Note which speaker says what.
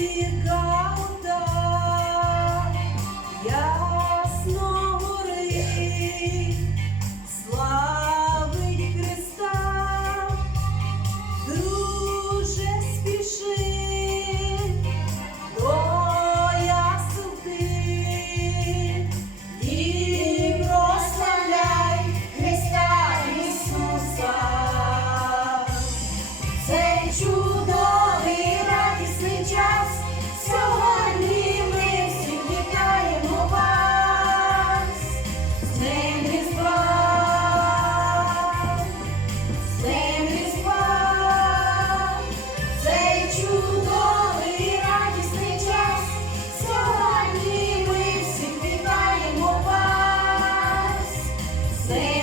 Speaker 1: you go?
Speaker 2: say